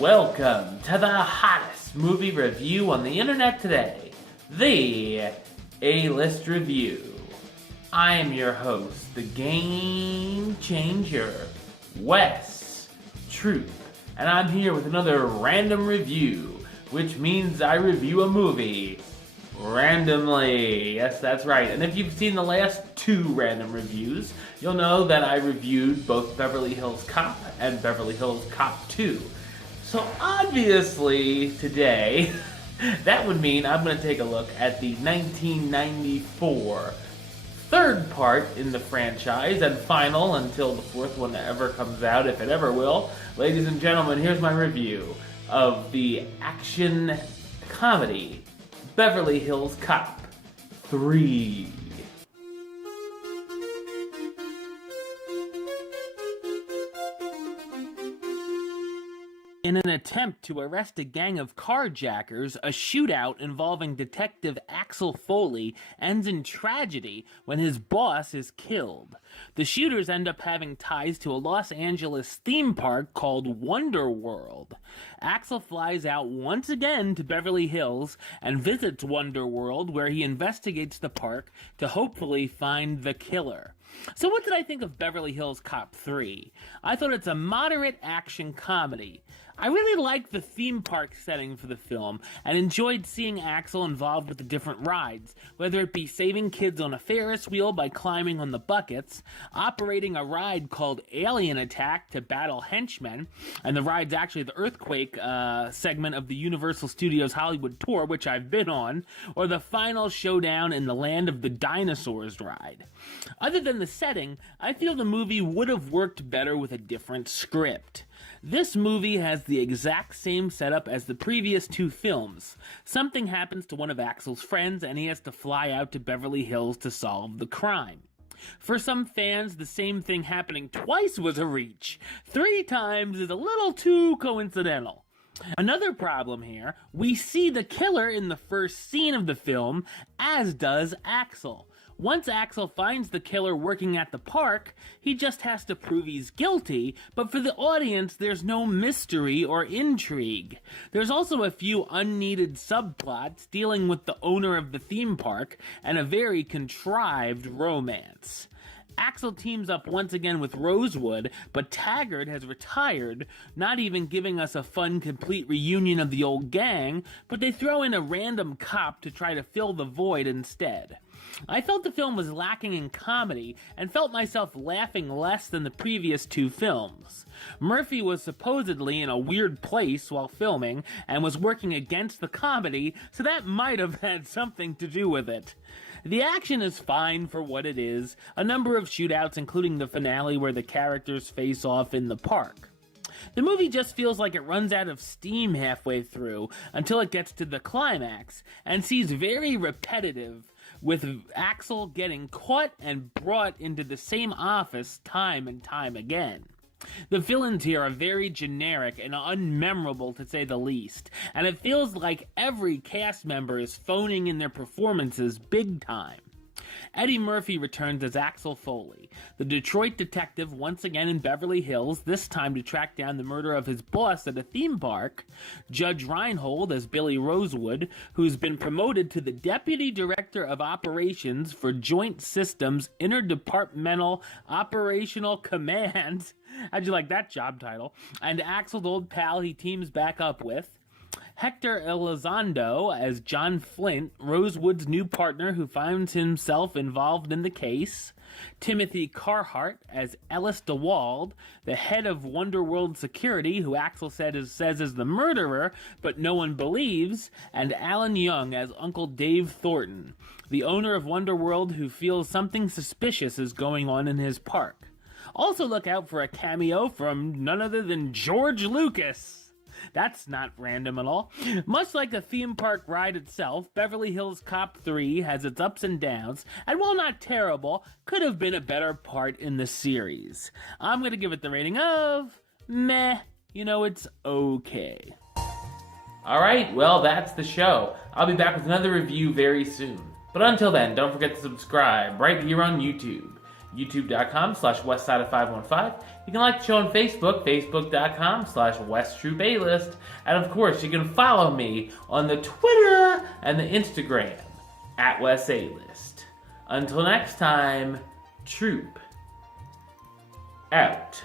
Welcome to the hottest movie review on the internet today, the A-List Review. I am your host, the Game Changer, Wes Troop, and I'm here with another random review, which means I review a movie randomly. Yes, that's right. And if you've seen the last two random reviews, you'll know that I reviewed both Beverly Hills Cop and Beverly Hills Cop II. So obviously today, that would mean I'm going to take a look at the 1994 third part in the franchise and final until the fourth one ever comes out, if it ever will. Ladies and gentlemen, here's my review of the action comedy Beverly Hills Cop 3. In an attempt to arrest a gang of carjackers, a shootout involving Detective Axel Foley ends in tragedy when his boss is killed. The shooters end up having ties to a Los Angeles theme park called Wonder World. Axel flies out once again to Beverly Hills and visits Wonder World, where he investigates the park to hopefully find the killer. So what did I think of Beverly Hills Cop 3? I thought it's a moderate action comedy. I really liked the theme park setting for the film and enjoyed seeing Axel involved with the different rides, whether it be saving kids on a Ferris wheel by climbing on the buckets, operating a ride called Alien Attack to battle henchmen, and the ride's actually the Earthquake segment of the Universal Studios Hollywood Tour, which I've been on, or the final showdown in the Land of the Dinosaurs ride. Other than the setting, I feel the movie would have worked better with a different script. This movie has the exact same setup as the previous two films. Something happens to one of Axel's friends and he has to fly out to Beverly Hills to solve the crime. For some fans, the same thing happening twice was a reach. 3 times is a little too coincidental. Another problem here, we see the killer in the first scene of the film, as does Axel. Once Axel finds the killer working at the park, he just has to prove he's guilty, but for the audience, there's no mystery or intrigue. There's also a few unneeded subplots dealing with the owner of the theme park and a very contrived romance. Axel teams up once again with Rosewood, but Taggart has retired, not even giving us a fun, complete reunion of the old gang, but they throw in a random cop to try to fill the void instead. I felt the film was lacking in comedy and felt myself laughing less than the previous two films. Murphy was supposedly in a weird place while filming and was working against the comedy, so that might have had something to do with it. The action is fine for what it is, a number of shootouts including the finale where the characters face off in the park. The movie just feels like it runs out of steam halfway through until it gets to the climax and seems very repetitive, with Axel getting caught and brought into the same office time and time again. The villains here are very generic and unmemorable to say the least, and it feels like every cast member is phoning in their performances big time. Eddie Murphy returns as Axel Foley, the Detroit detective once again in Beverly Hills, this time to track down the murder of his boss at a theme park. Judge Reinhold as Billy Rosewood, who's been promoted to the Deputy Director of Operations for Joint Systems Interdepartmental Operational Command. How'd you like that job title? And Axel's old pal he teams back up with. Hector Elizondo as John Flint, Rosewood's new partner who finds himself involved in the case. Timothy Carhart as Ellis DeWald, the head of Wonder World Security, who Axel says is the murderer, but no one believes. And Alan Young as Uncle Dave Thornton, the owner of Wonder World who feels something suspicious is going on in his park. Also look out for a cameo from none other than George Lucas. That's not random at all. Much like a theme park ride itself, Beverly Hills Cop 3 has its ups and downs, and while not terrible, could have been a better part in the series. I'm going to give it the rating of meh. It's okay. Alright, well that's the show. I'll be back with another review very soon. But until then, don't forget to subscribe right here on YouTube. youtube.com/westside515. You can like the show on Facebook, facebook.com/WestTroupeAlist. And of course, you can follow me on the Twitter and the Instagram @WestAlist. Until next time, Troop out.